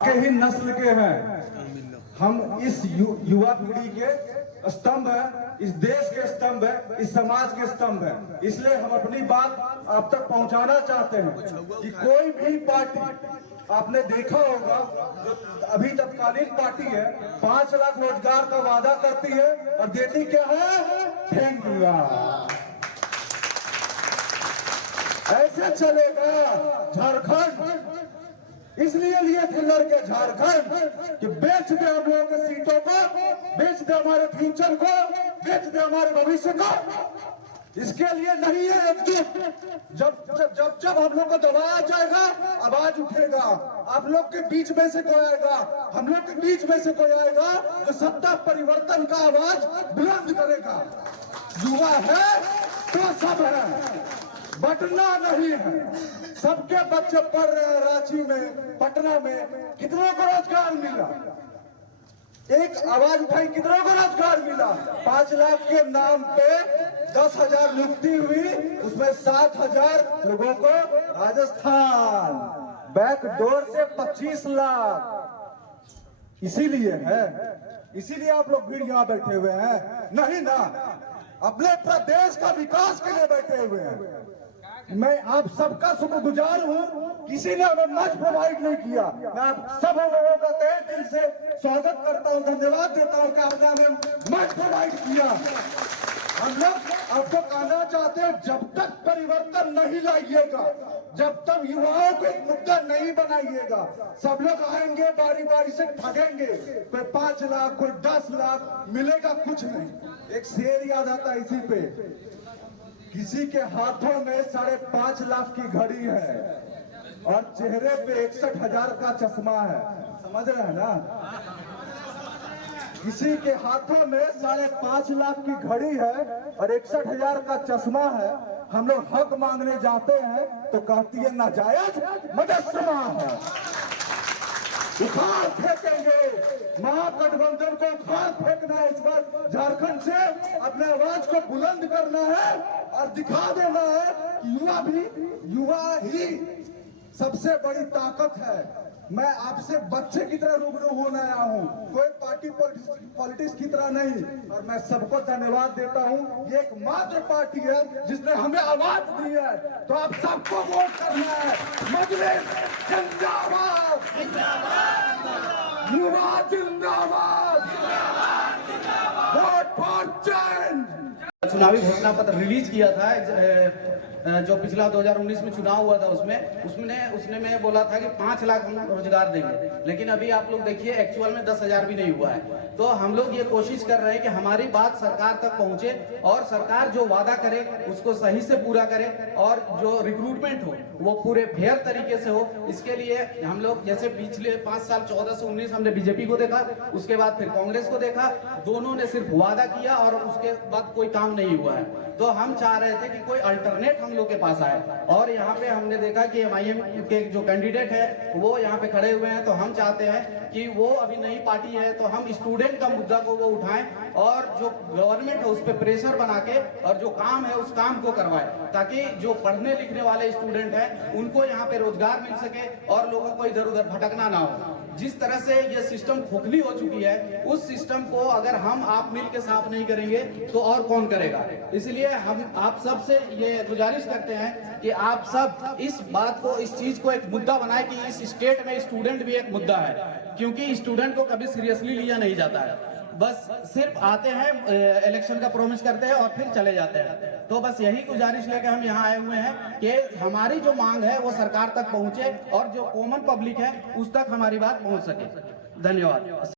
के ही नस्ल के हैं। हम इस युवा पीढ़ी के स्तंभ है, इस देश के स्तंभ है, इस समाज के स्तंभ है। इसलिए हम अपनी बात आप तक पहुंचाना चाहते हैं कि कोई भी पार्टी, आपने देखा होगा जो अभी तत्कालीन पार्टी है, 5 लाख रोजगार का वादा करती है और देती क्या है? ठेंगुआ। ऐसे चलेगा झारखंड। इसलिए लिए थे लड़के झारखंड कि बेच दे हम लोगों के सीटों को, बेच दे हमारे फ्यूचर को, बेच दे हमारे भविष्य को। इसके लिए नहीं है एकजुट। जब हम लोग को दबाया जाएगा, आवाज उठेगा। आप लोग के बीच में से कोई आएगा, हम लोग के बीच में से कोई आएगा जो सत्ता परिवर्तन का आवाज बुलंद करेगा। युवा है तो सब है, बटना नहीं है। सबके बच्चे पढ़ रहे हैं रांची में, पटना में। कितनों को रोजगार मिला? एक आवाज उठाई, कितनों को रोजगार मिला? 5 लाख के नाम पे 10,000 नियुक्ति हुई, उसमें 7,000 लोगों को राजस्थान, बैकडोर से 25 लाख। इसीलिए है, इसीलिए आप लोग भीड़ यहाँ बैठे हुए हैं, नहीं ना अपने प्रदेश का विकास के लिए बैठे हुए हैं। मैं आप सबका शुक्रगुजार हूँ, किसी ने हमें मंच प्रोवाइड नहीं किया। मैं आप सब लोगों का तहे दिल से स्वागत करता हूँ, धन्यवाद देता हूँ कि आपने हमें मंच प्रोवाइड किया। हम लोग आपको कहना चाहते हैं, जब तक परिवर्तन नहीं लाइएगा, जब तक युवाओं को एक मुद्दा नहीं बनाइएगा, सब लोग आएंगे बारी बारी से ठगेंगे। कोई 5 लाख, कोई 10 लाख, मिलेगा कुछ नहीं। एक शेर याद आता है इसी पे, किसी के हाथों में 5.5 लाख की घड़ी है और चेहरे पे 61,000 का चश्मा है। समझ रहे हैं ना? किसी के हाथों में 5.5 लाख की घड़ी है और 61,000 का चश्मा है। हम लोग हक मांगने जाते हैं तो कहती है नाजायज मुजस्समा है। उखाड़ फेंकेंगे, महागठबंधन को उखाड़ फेंकना है। इस बार झारखंड से अपने आवाज को बुलंद करना है और दिखा देना है कि युवा ही सबसे बड़ी ताकत है। मैं आपसे बच्चे की तरह रूबरू होने आया हूँ, कोई पार्टी पॉलिटिक्स की तरह नहीं। और मैं सबको धन्यवाद देता हूँ। ये एक मात्र पार्टी है जिसने हमें आवाज दी है, तो आप सबको वोट करना है। मजलिस जिंदाबाद, युवा जिंदाबाद, वोट फॉर चेंज। चुनावी घोषणा पत्र रिलीज किया था, जो पिछला 2019 में चुनाव हुआ था, उसने में बोला था कि 5 लाख हम रोजगार देंगे। लेकिन अभी आप लोग देखिए, एक्चुअल में 10,000 भी नहीं हुआ है। तो हम लोग ये कोशिश कर रहे हैं कि हमारी बात सरकार तक पहुंचे और सरकार जो वादा करे उसको सही से पूरा करे और जो रिक्रूटमेंट हो वो पूरे फेयर तरीके से हो। इसके लिए हम लोग जैसे पिछले 5 साल 14 से 19 हमने बीजेपी को देखा, उसके बाद फिर कांग्रेस को देखा, दोनों ने सिर्फ वादा किया और उसके बाद कोई काम नहीं हुआ है। तो हम चाह रहे थे कि कोई अल्टरनेट हम लोग के पास आए और यहाँ पे हमने देखा कि MIM के जो कैंडिडेट है वो यहाँ पे खड़े हुए हैं। तो हम चाहते हैं कि वो अभी नई पार्टी है तो हम स्टूडेंट का मुद्दा को वो उठाएं और जो गवर्नमेंट है उस पर प्रेशर बना के और जो काम है उस काम को करवाएं, ताकि जो पढ़ने लिखने वाले स्टूडेंट हैं उनको यहाँ पे रोजगार मिल सके और लोगों को इधर उधर भटकना ना हो। जिस तरह से ये सिस्टम खोखली हो चुकी है, उस सिस्टम को अगर हम आप मिल के साफ नहीं करेंगे तो और कौन करेगा। इसलिए हम आप सब से ये गुजारिश करते हैं कि आप सब इस बात को, इस चीज को एक मुद्दा बनाए कि इस स्टेट में स्टूडेंट भी एक मुद्दा है, क्योंकि स्टूडेंट को कभी सीरियसली लिया नहीं जाता है। बस सिर्फ आते हैं, इलेक्शन का प्रॉमिस करते हैं और फिर चले जाते हैं। तो बस यही गुजारिश लेकर हम यहाँ आए हुए हैं कि हमारी जो मांग है वो सरकार तक पहुंचे और जो कॉमन पब्लिक है उस तक हमारी बात पहुंच सके। धन्यवाद।